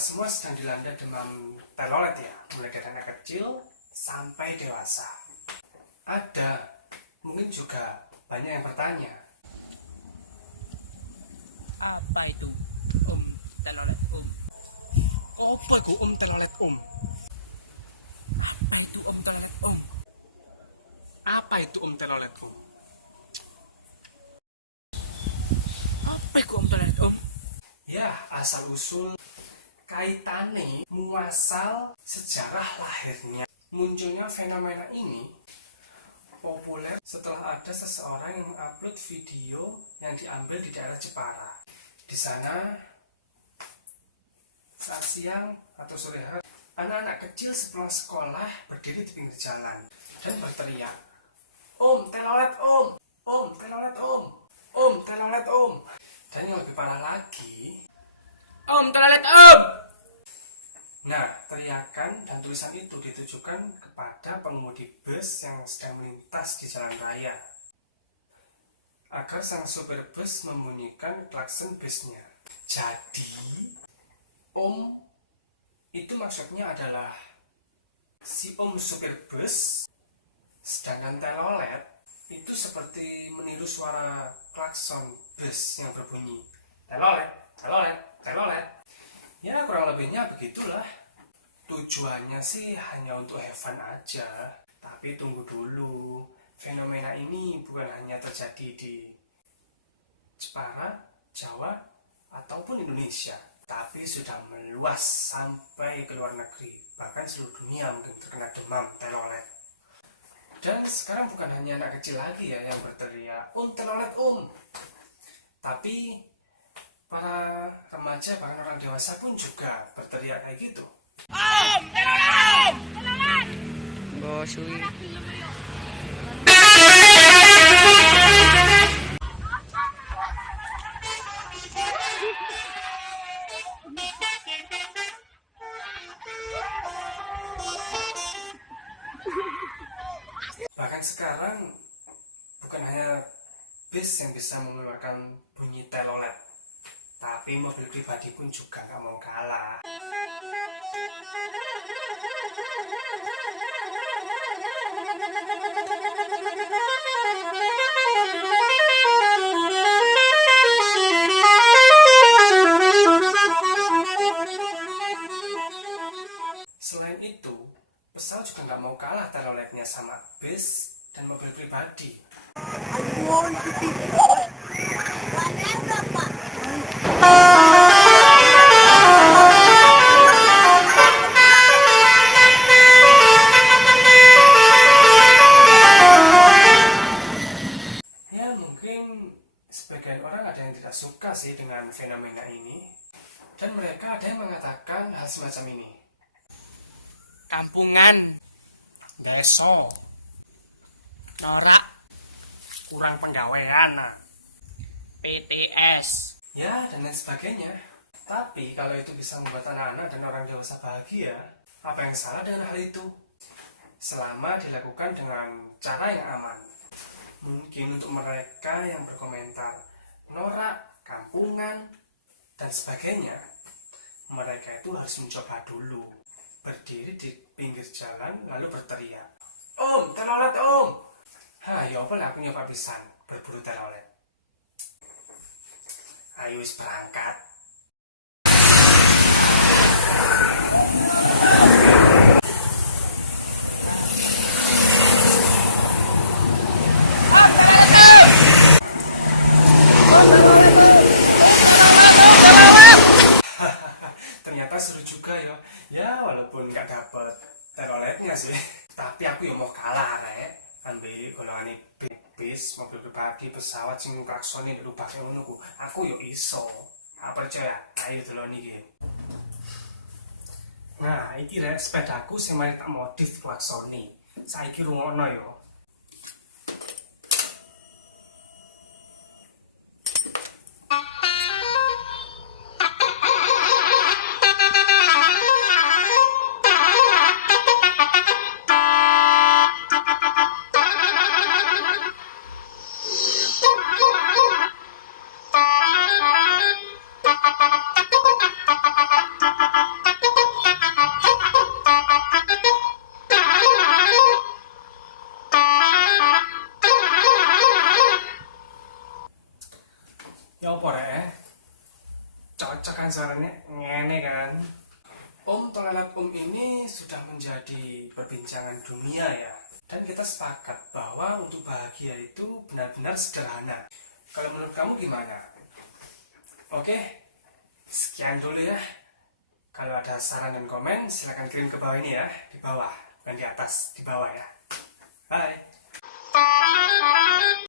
semua sedang dilanda demam telolet ya, mulai dari anak kecil sampai dewasa. Ada, mungkin juga banyak yang bertanya, apa itu telolet apa itu telolet Apa itu telolet Apa itu telolet Apa itu telolet Ya, asal-usul kaitane muasal sejarah lahirnya. Munculnya fenomena ini populer setelah ada seseorang yang mengupload video yang diambil di daerah Jepara. Di sana, saat siang atau sore hari, anak-anak kecil sepulang sekolah berdiri di pinggir jalan dan berteriak, telolet telolet telolet Dan yang lebih parah lagi, telolet nah, teriakan dan tulisan itu ditujukan kepada pengemudi bus yang sedang melintas di jalan raya agar sang supir bus membunyikan klakson busnya. Jadi, itu maksudnya adalah si supir bus, sedangkan telolet itu seperti meniru suara klakson bus yang berbunyi telolet, telolet, telolet. Ya, kurang lebihnya begitulah. Tujuannya sih hanya untuk have fun aja. Tapi tunggu dulu, fenomena ini bukan hanya terjadi di Jepara, Jawa, ataupun Indonesia, tapi sudah meluas sampai ke luar negeri. Bahkan seluruh dunia mungkin terkena demam telolet. Dan sekarang bukan hanya anak kecil lagi ya yang berteriak telolet tapi para remaja bahkan orang dewasa pun juga berteriak kayak gitu. telolet Bosui. Bahkan sekarang bukan hanya bis yang bisa mengeluarkan bunyi telolet, tapi mobil pribadi pun juga nggak mau kalah. Selain itu, pesawat juga nggak mau kalah teloletnya sama bis dan mobil pribadi. Ya, mungkin sebagian orang ada yang tidak suka sih dengan fenomena ini, dan mereka ada yang mengatakan hal semacam ini. Kampungan, Deso, norak, kurang penggawean, PTS. ya, dan lain sebagainya. Tapi kalau itu bisa membuat anak-anak dan orang dewasa bahagia, apa yang salah dengan hal itu? Selama dilakukan dengan cara yang aman. Mungkin untuk mereka yang berkomentar norak, kampungan, dan sebagainya, mereka itu harus mencoba dulu. Berdiri di pinggir jalan lalu berteriak, telolet ya apa lah aku nyoba pisan berburu telolet. Ayo wis berangkat. Ternyata seru juga ya. Ya walaupun nggak dapet teloletnya sih, tapi aku ya mau kalah rek. Ambil golongan bis, mobil pribadi, pesawat sing klaksone ndek lubake ngono ku. Aku yo iso. Apa percaya? Ayo deloni iki. Nah, iki rek sepedaku sing mari tak modif klaksone. Saiki rungokno yo. tulisannya ngene kan. Om toilet om ini sudah menjadi perbincangan dunia ya. Dan kita sepakat bahwa untuk bahagia itu benar-benar sederhana. Kalau menurut kamu gimana? Oke, sekian dulu ya. Kalau ada saran dan komen silahkan kirim ke bawah ini ya. Di bawah, bukan di atas, di bawah ya. Bye.